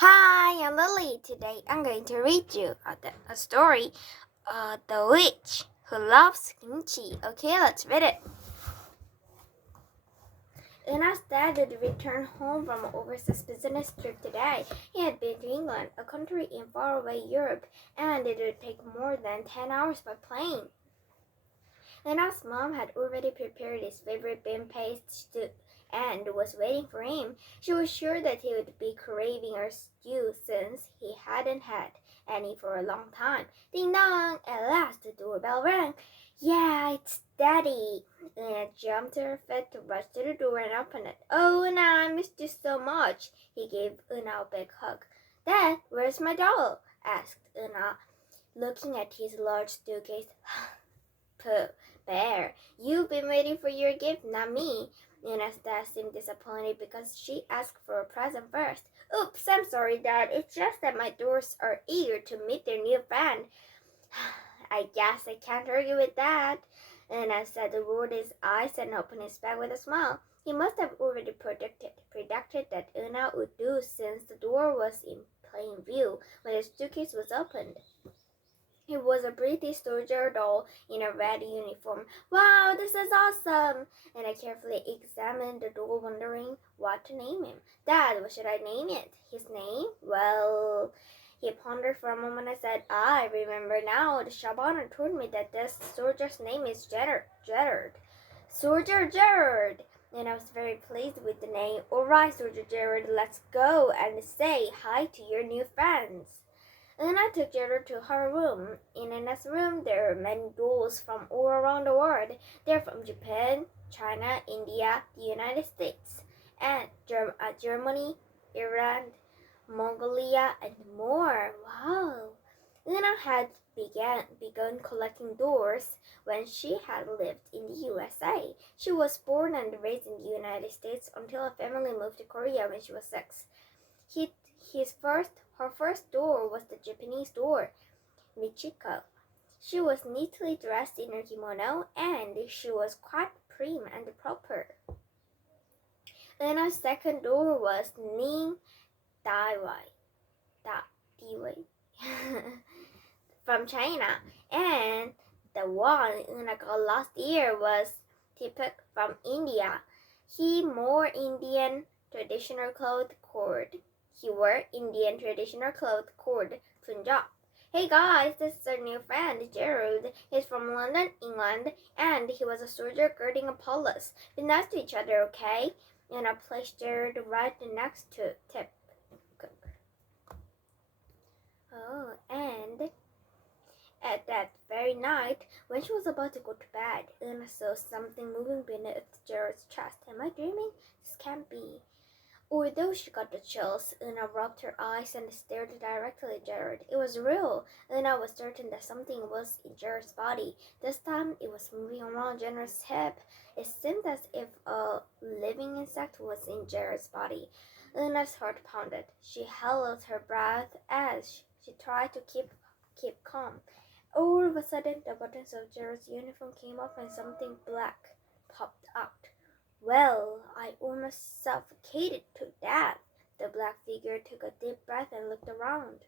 Hi, I'm Lily. Today I'm going to read you a story, The Witch Who Loves Kimchi. Okay, let's read it. Una's dad had returned home from an overseas business trip today. He had been to England, a country in faraway Europe, and it would take more than 10 hours by plane. Una's mom had already prepared his favorite bean paste and was waiting for him. She was sure that he would be craving her stew since he hadn't had any for a long time. Ding dong! At last the doorbell rang. Yeah, it's Daddy. Lena jumped to her feet to rush to the door and open it. Oh, Una, I missed you so much. He gave Una a big hug. Dad, where's my doll? Asked Una, looking at his large suitcase. Pooh, Bear, you've been waiting for your gift, not me. Nina's dad seemed disappointed because she asked for a present first. Oops, I'm sorry, Dad. It's just that my doors are eager to meet their new friend. I guess I can't argue with that. Nina said, rolled his eyes and opened his bag with a smile. He must have already predicted that Una would do since the door was in plain view when the suitcase was opened. It was a British soldier doll in a red uniform. Wow, this is awesome! And I carefully examined the doll, wondering what to name him. Dad, what should I name it? His name? Well, he pondered for a moment and said, I remember now. The shop owner told me that this soldier's name is Gerard. Soldier Gerard! And I was very pleased with the name. All right, Soldier Gerard, let's go and say hi to your new friends. Lena took Gerda to her room. In Anna's room, there were many dolls from all around the world. They're from Japan, China, India, the United States, and Germany, Iran, Mongolia, and more. Wow! Lena had begun collecting dolls when she had lived in the USA. She was born and raised in the United States until her family moved to Korea when she was 6. Her first doll was the Japanese doll, Michiko. She was neatly dressed in her kimono, and she was quite prim and proper. Then her second doll was Ning Daiwai, Diwei, from China, and the one Una got last year was Tipak from India. He wore Indian traditional clothes called Punjab. Hey guys, this is our new friend, Gerald. He's from London, England, and he was a soldier guarding a palace. Be nice to each other, okay? And I placed Gerald right next to Tip Cook. Oh, and at that very night, when she was about to go to bed, Una saw something moving beneath Gerald's chest. Am I dreaming? This can't be. Although she got the chills, Una rubbed her eyes and stared directly at Gerard. It was real. Una was certain that something was in Gerard's body. This time, it was moving around Gerard's hip. It seemed as if a living insect was in Gerard's body. Una's heart pounded. She held her breath as she tried to keep calm. All of a sudden, the buttons of Gerard's uniform came off and something black popped out. Well, I almost suffocated to death. The black figure took a deep breath and looked around.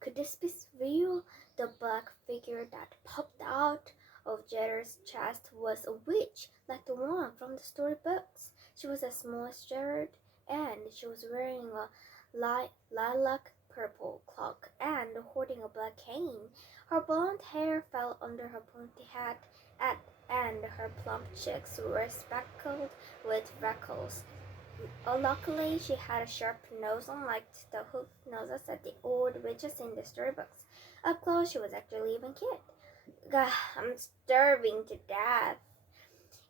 Could this be real? The black figure that popped out of Gerard's chest was a witch, like the one from the storybooks. She was as small as Gerard, and she was wearing a lilac purple cloak and holding a black cane. Her blonde hair fell under her pointy hat and her plump cheeks were speckled with freckles. Luckily, she had a sharp nose, unlike the hooked noses that the old witches in the storybooks. Up close, she was actually even cute. Gah, I'm starving to death.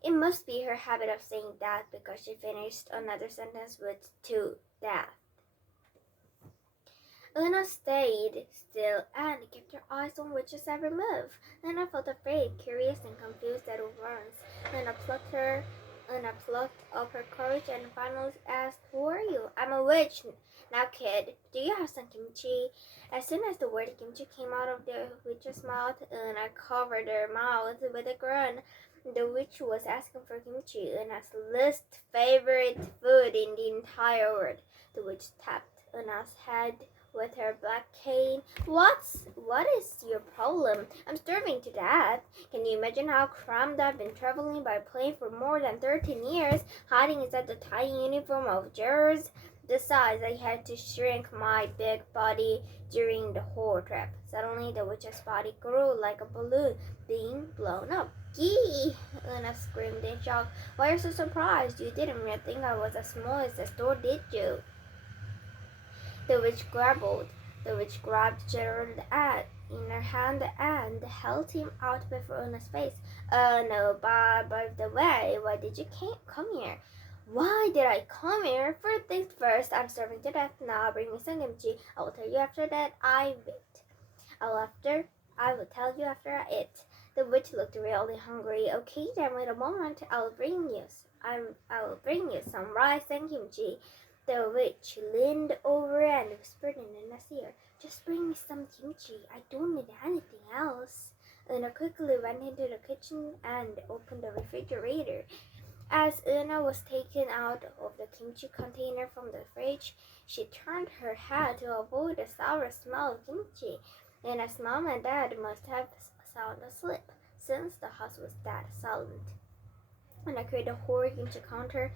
It must be her habit of saying death because she finished another sentence with to death. Una stayed still and kept her eyes on Witch's every move. Lena felt afraid, curious, and confused at all once. Lena plucked up her courage and finally asked, Who are you? I'm a witch. Now, kid, do you have some kimchi? As soon as the word kimchi came out of the witch's mouth, Una covered her mouth with a grin. The witch was asking for kimchi, Una's least favorite food in the entire world. The witch tapped Una's head with her black cane. What is your problem? I'm starving to death. Can you imagine how cramped I've been traveling by plane for more than 13 years, hiding inside the tiny uniform of jurors? Besides, I had to shrink my big body during the whole trip. Suddenly, the witch's body grew like a balloon being blown up. Gee! Una screamed in shock. Why are you so surprised? You didn't really think I was as small as the store, did you? The witch grumbled. The witch grabbed Gerald in her hand and held him out before Una's face. Oh no, by the way, why did you come here? Why did I come here? First things first, I'm starving to death now. Bring me some kimchi. I will tell you after that I eat. I will tell you after I eat. The witch looked really hungry. Okay, then wait a moment. I will bring you some rice and kimchi. The witch leaned over and whispered in Una's ear, just bring me some kimchi. I don't need anything else. Una quickly went into the kitchen and opened the refrigerator. As Una was taken out of the kimchi container from the fridge, she turned her head to avoid the sour smell of kimchi. Una's mom and dad must have sound asleep, since the house was that silent. Una carried the whole kimchi container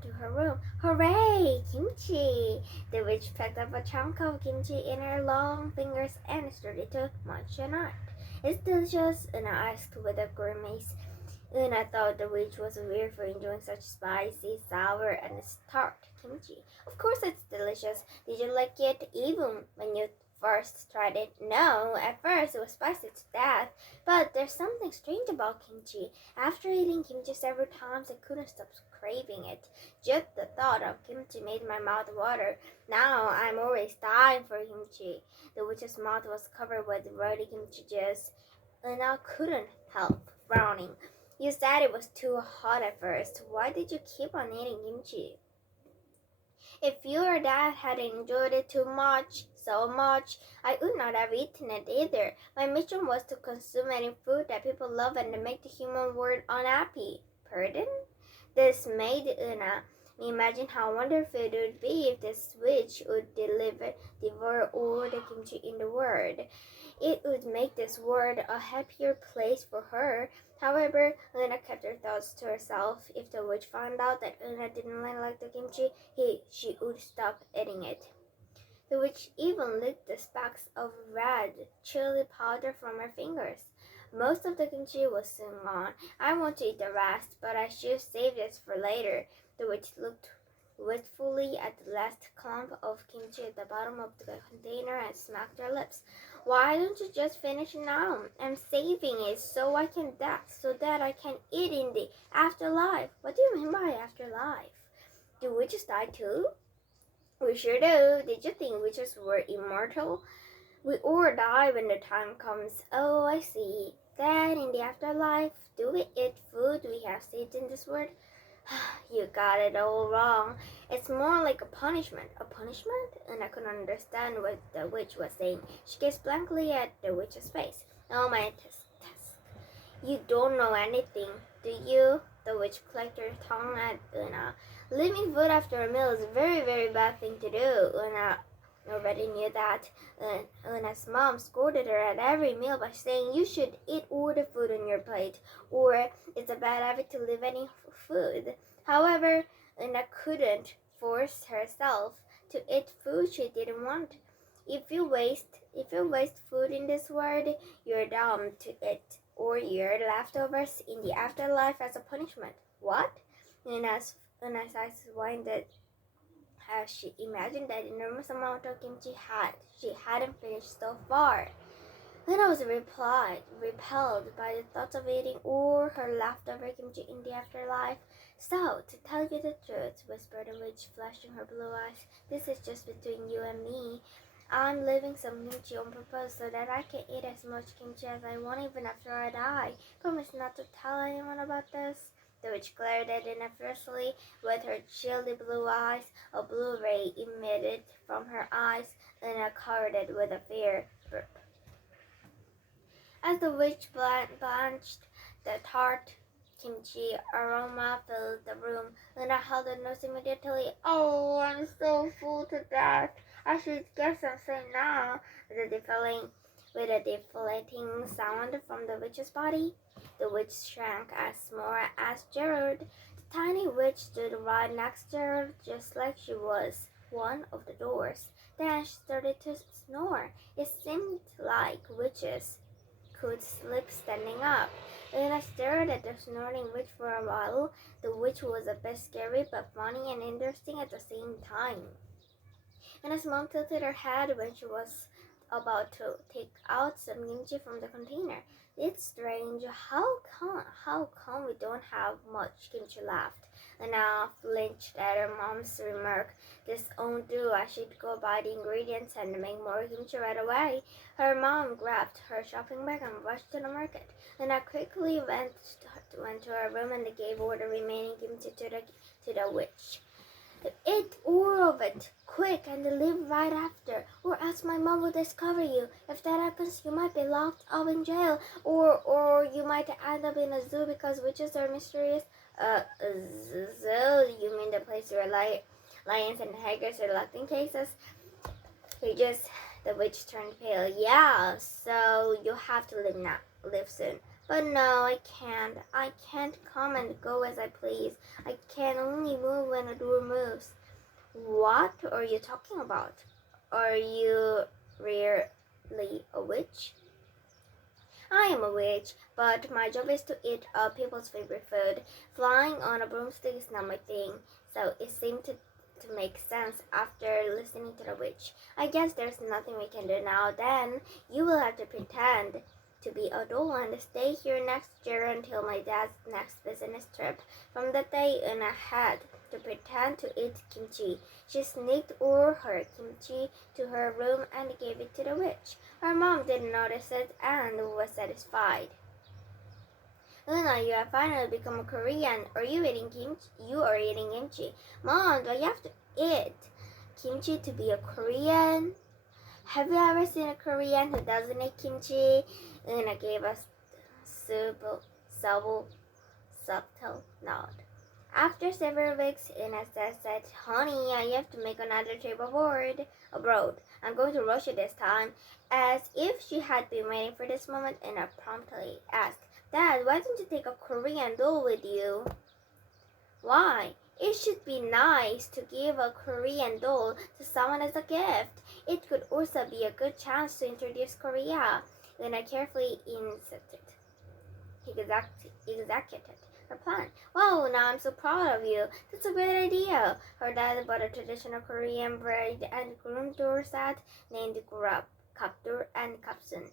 to her room. Hooray! Kimchi! The witch picked up a chunk of kimchi in her long fingers and started to munch on it. It's delicious, Una asked with a grimace. Una thought the witch was weird for enjoying such spicy, sour, and tart kimchi. Of course it's delicious. Did you like it even when you first tried it? No, at first it was spicy to death. But there's something strange about kimchi. After eating kimchi several times, I couldn't stop craving it. Just the thought of kimchi made my mouth water. Now I'm always dying for kimchi. The witch's mouth was covered with ruddy kimchi juice, and I couldn't help frowning. You said it was too hot at first. Why did you keep on eating kimchi? If you or dad had enjoyed it so much, I would not have eaten it either. My mission was to consume any food that people love and to make the human world unhappy. Pardon? This made Una imagine how wonderful it would be if this witch would devour all the kimchi in the world. It would make this world a happier place for her. However, Una kept her thoughts to herself. If the witch found out that Una didn't like the kimchi, she would stop eating it. The witch even licked the specks of red chili powder from her fingers. Most of the kimchi was soon gone. I want to eat the rest, but I should save this for later. The witch looked wistfully at the last clump of kimchi at the bottom of the container and smacked her lips. Why don't you just finish it now? I'm saving it so that I can eat in the afterlife. What do you mean by afterlife? Do witches die too? We sure do. Did you think witches were immortal? We all die when the time comes. Oh, I see. Then in the afterlife, do we eat food we have saved in this world? You got it all wrong. It's more like a punishment. A punishment? And I couldn't understand what the witch was saying. She gazed blankly at the witch's face. Oh, my test. You don't know anything, do you? The witch clicked her tongue at Una. Leaving food after a meal is a very, very bad thing to do. Una already knew that. Una's mom scolded her at every meal by saying you should eat all the food on your plate, or it's a bad habit to leave any food. However, Una couldn't force herself to eat food she didn't want. If you waste food in this world, you're doomed to eat or your leftovers in the afterlife as a punishment. What? Una's eyes widened as she imagined that enormous amount of kimchi she hadn't finished so far. Lena was repelled by the thoughts of eating all her leftover kimchi in the afterlife. So, to tell you the truth, whispered the witch, flashing her blue eyes, this is just between you and me. I'm leaving some kimchi on purpose so that I can eat as much kimchi as I want even after I die. Promise not to tell anyone about this. The witch glared at Lena fiercely with her chilly blue eyes. A blue ray emitted from her eyes. Lena covered it with a fear. As the witch blanched, The tart kimchi aroma filled the room. Lena held her nose immediately. Oh, I'm so full to death. I should get something now. With a deflating sound from the witch's body. The witch shrank as small as Gerard. The tiny witch stood right next to her, just like she was one of the doors. Then she started to snore. It seemed like witches could sleep standing up. Lena stared at the snoring witch for a while. The witch was a bit scary but funny and interesting at the same time. Anna's mom tilted her head when she was about to take out some kimchi from the container. It's strange. How come we don't have much kimchi left? Anna flinched at her mom's remark. This won't do. I should go buy the ingredients and make more kimchi right away. Her mom grabbed her shopping bag and rushed to the market. Anna quickly went to her room and gave all the remaining kimchi to the witch. Eat all of it, quick, and leave right after, or else my mom will discover you. If that happens, you might be locked up in jail, or you might end up in a zoo because witches are mysterious. Zoo? You mean the place where lions and tigers are locked in cases? The witch turned pale. Yeah, so you have to leave now. Leave soon. But no, I can't. I can't come and go as I please. I can only move when a door moves. What are you talking about? Are you really a witch? I am a witch, but my job is to eat people's favorite food. Flying on a broomstick is not my thing, so it seemed to make sense after listening to the witch. I guess there's nothing we can do now. Then you will have to pretend to be a doll and stay here next year until my dad's next business trip. From that day on, I had to pretend to eat kimchi. She sneaked all her kimchi to her room and gave it to the witch. Her mom didn't notice it and was satisfied. Luna, you have finally become a Korean. Are you eating kimchi? You are eating kimchi. Mom, do I have to eat kimchi to be a Korean? Have you ever seen a Korean who doesn't eat kimchi? Luna gave us subtle nod. After several weeks, Una said, Honey, I have to make another trip abroad. I'm going to Russia this time. As if she had been waiting for this moment, Una promptly asked, Dad, why don't you take a Korean doll with you? Why? It should be nice to give a Korean doll to someone as a gift. It could also be a good chance to introduce Korea. Lena carefully executed her plan. Wow, now I'm so proud of you. That's a great idea. Her dad bought a traditional Korean bride and groom door set named Kapdur and Kapsun.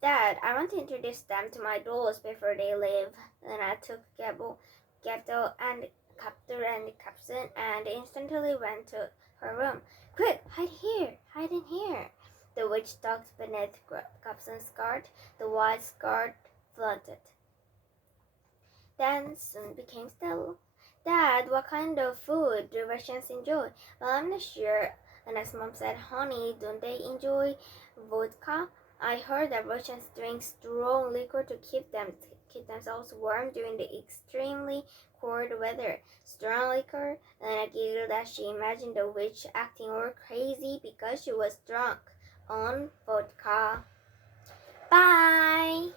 Dad, I want to introduce them to my dolls before they leave. Lena took Gabdo and Kaptur and Kapsun and instantly went to her room. Quick, hide in here. The witch ducked beneath Kapsun's skirt. The white skirt fluttered. Then soon became still. Dad, what kind of food do Russians enjoy? Well, I'm not sure. And as Mom said, Honey, don't they enjoy vodka? I heard that Russians drink strong liquor to keep themselves warm during the extremely cold weather. Strong liquor? And I giggled as she imagined the witch acting all crazy because she was drunk on vodka. Bye!